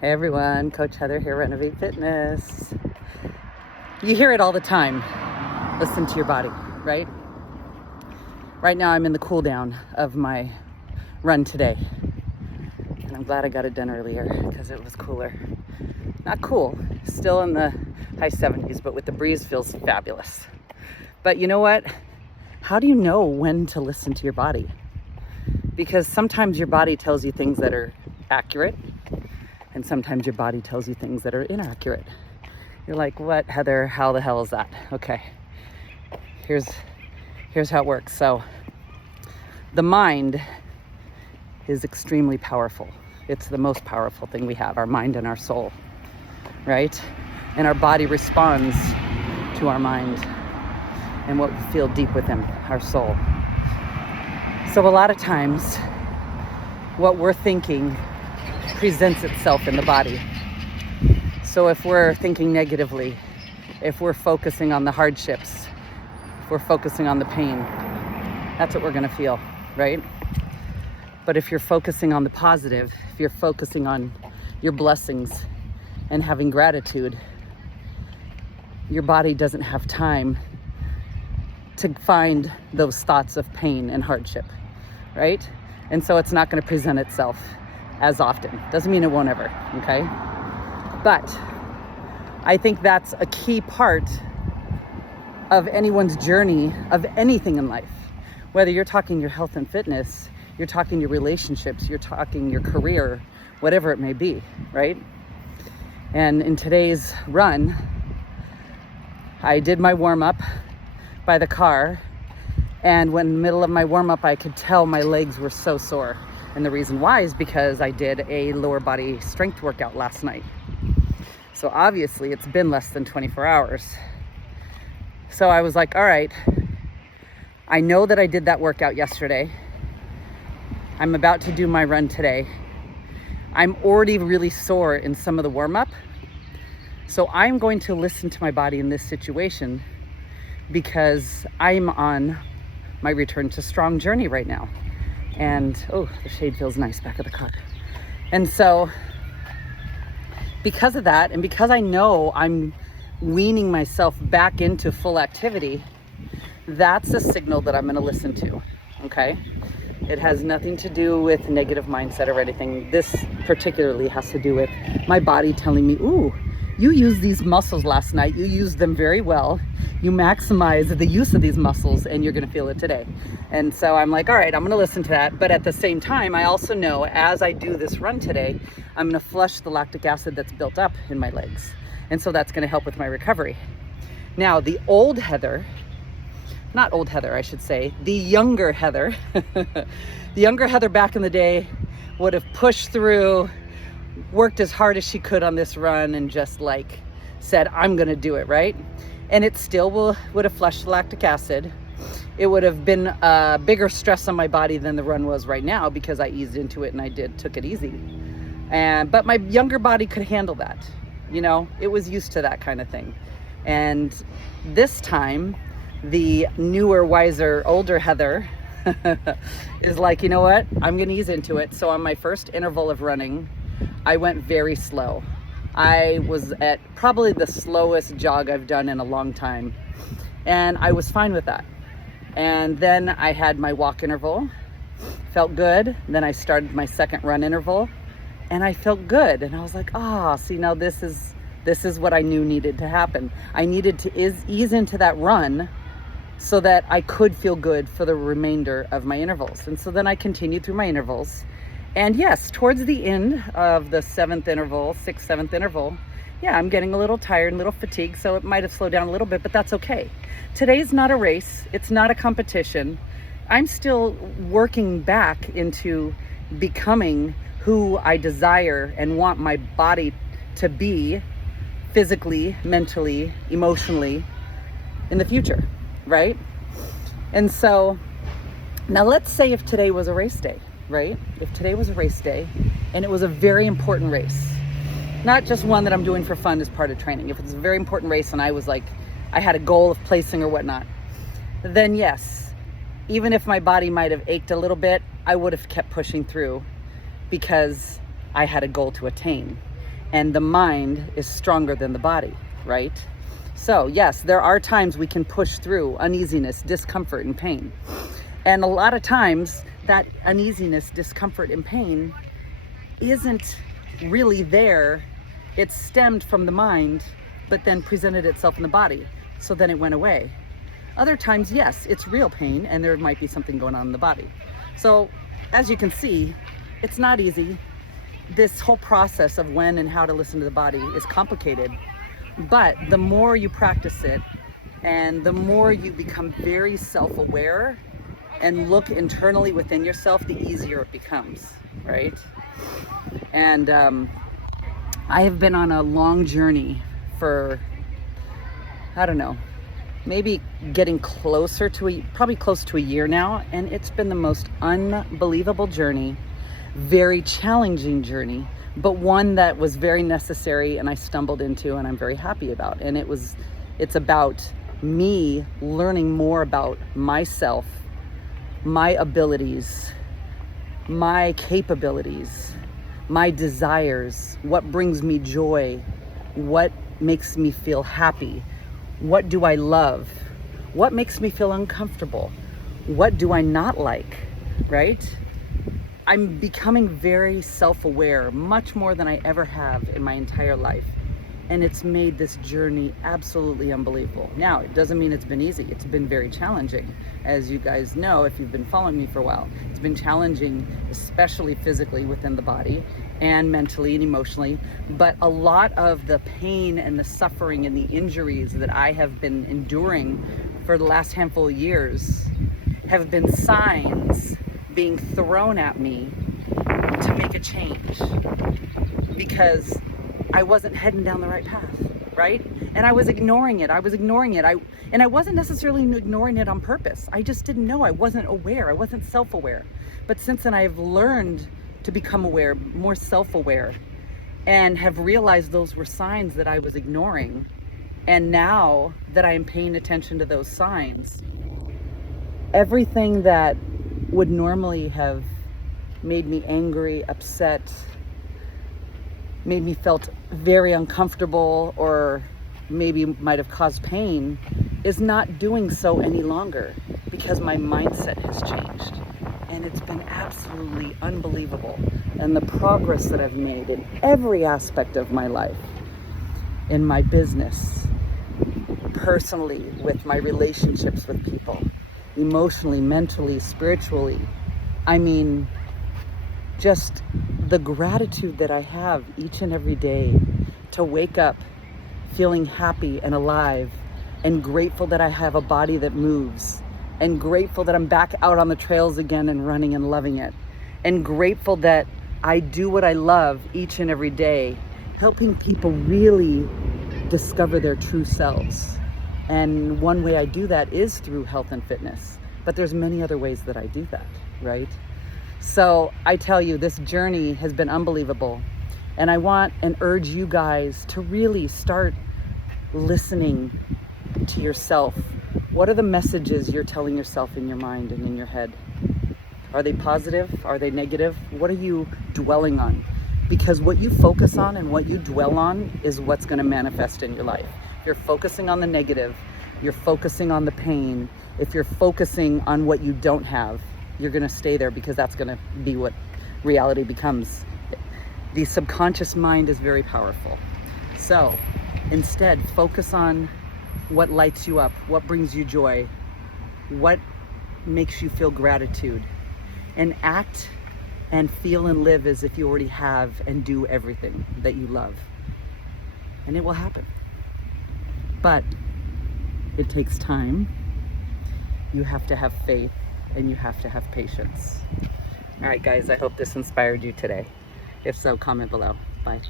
Hey everyone, Coach Heather here, Renov8 Fitness. You hear it all the time. Listen to your body, right? Right now I'm in the cool down of my run today. And I'm glad I got it done earlier because it was cooler. Not cool, still in the high 70s, but with the breeze feels fabulous. But you know what? How do you know when to listen to your body? Because sometimes your body tells you things that are accurate, and sometimes your body tells you things that are inaccurate. You're like, what, Heather? How the hell is that? Okay, here's how it works. So the mind is extremely powerful. It's the most powerful thing we have, our mind and our soul, right? And our body responds to our mind and what we feel deep within our soul. So a lot of times what we're thinking presents itself in the body. So if we're thinking negatively, if we're focusing on the hardships, if we're focusing on the pain, that's what we're going to feel, right? But if you're focusing on the positive, if you're focusing on your blessings and having gratitude, your body doesn't have time to find those thoughts of pain and hardship, right? And so it's not going to present itself as often. Doesn't mean it won't ever, okay? But I think that's a key part of anyone's journey of anything in life. Whether you're talking your health and fitness, you're talking your relationships, you're talking your career, whatever it may be, right? And in today's run, I did my warm-up by the car, and when in the middle of my warm-up, I could tell my legs were so sore. And the reason why is because I did a lower body strength workout last night. So obviously it's been less than 24 hours. So I was like, all right, I know that I did that workout yesterday. I'm about to do my run today. I'm already really sore in some of the warm-up. So I'm going to listen to my body in this situation because I'm on my return to strong journey right now. And, oh, the shade feels nice back of the car. And so because of that, and because I know I'm weaning myself back into full activity, that's a signal that I'm going to listen to, okay? It has nothing to do with negative mindset or anything. This particularly has to do with my body telling me, ooh, you used these muscles last night. You used them very well. You maximize the use of these muscles and you're going to feel it today. And so I'm like, all right, I'm going to listen to that. But at the same time, I also know as I do this run today, I'm going to flush the lactic acid that's built up in my legs. And so that's going to help with my recovery. Now, the old Heather, not old Heather, I should say, the younger Heather, the younger Heather back in the day would have pushed through, worked as hard as she could on this run and just like said, I'm going to do it, right? And it still would have flushed the lactic acid. It would have been a bigger stress on my body than the run was right now because I eased into it and took it easy. But my younger body could handle that. You know, it was used to that kind of thing. And this time, the newer, wiser, older Heather is like, you know what? I'm going to ease into it. So on my first interval of running, I went very slow. I was at probably the slowest jog I've done in a long time. And I was fine with that. And then I had my walk interval, felt good. Then I started my second run interval and I felt good. And I was like, see, now this is what I knew needed to happen. I needed to ease into that run so that I could feel good for the remainder of my intervals. And so then I continued through my intervals. And yes, towards the end of the seventh, seventh interval, yeah, I'm getting a little tired, a little fatigued, so it might have slowed down a little bit, but that's okay. Today's not a race. It's not a competition. I'm still working back into becoming who I desire and want my body to be physically, mentally, emotionally in the future, right? And so now let's say if today was a race day, right? If today was a race day and it was a very important race, not just one that I'm doing for fun as part of training. If it's a very important race and I was like, I had a goal of placing or whatnot, then yes, even if my body might have ached a little bit, I would have kept pushing through because I had a goal to attain. and the mind is stronger than the body, right? So yes, there are times we can push through uneasiness, discomfort, and pain. And a lot of times that uneasiness, discomfort, and pain isn't really there. It stemmed from the mind, but then presented itself in the body. So then it went away. Other times, yes, it's real pain and there might be something going on in the body. So as you can see, it's not easy. This whole process of when and how to listen to the body is complicated, but the more you practice it and the more you become very self-aware and look internally within yourself, the easier it becomes, right? And I have been on a long journey for, I don't know, maybe getting closer to probably close to a year now, and it's been the most unbelievable journey, very challenging journey, but one that was very necessary and I stumbled into and I'm very happy about. And it's about me learning more about myself, my abilities, my capabilities, my desires, what brings me joy, what makes me feel happy, what do I love, what makes me feel uncomfortable, what do I not like, right? I'm becoming very self-aware, much more than I ever have in my entire life. And it's made this journey absolutely unbelievable. Now, it doesn't mean it's been easy. It's been very challenging. As you guys know, if you've been following me for a while, it's been challenging, especially physically within the body and mentally and emotionally. But a lot of the pain and the suffering and the injuries that I have been enduring for the last handful of years have been signs being thrown at me to make a change, because I wasn't heading down the right path, right? And I was ignoring it. I wasn't necessarily ignoring it on purpose. I just didn't know. I wasn't aware. I wasn't self-aware. But since then, I've learned to become aware, more self-aware, and have realized those were signs that I was ignoring. And now that I am paying attention to those signs, everything that would normally have made me angry, upset, made me felt very uncomfortable, or maybe might have caused pain, is not doing so any longer, because my mindset has changed. And it's been absolutely unbelievable. And the progress that I've made in every aspect of my life, in my business, personally, with my relationships with people, emotionally, mentally, spiritually. I mean, just the gratitude that I have each and every day to wake up feeling happy and alive, and grateful that I have a body that moves, and grateful that I'm back out on the trails again and running and loving it, and grateful that I do what I love each and every day, helping people really discover their true selves. And one way I do that is through health and fitness, but there's many other ways that I do that, right? So I tell you, this journey has been unbelievable. And I want and urge you guys to really start listening to yourself. What are the messages you're telling yourself in your mind and in your head? Are they positive? Are they negative? What are you dwelling on? Because what you focus on and what you dwell on is what's going to manifest in your life. If you're focusing on the negative, you're focusing on the pain, if you're focusing on what you don't have, you're going to stay there, because that's going to be what reality becomes. The subconscious mind is very powerful. So instead, focus on what lights you up, what brings you joy, what makes you feel gratitude, and act and feel and live as if you already have and do everything that you love. And it will happen. But it takes time. You have to have faith, and you have to have patience. All right, guys, I hope this inspired you today. If so, comment below. Bye.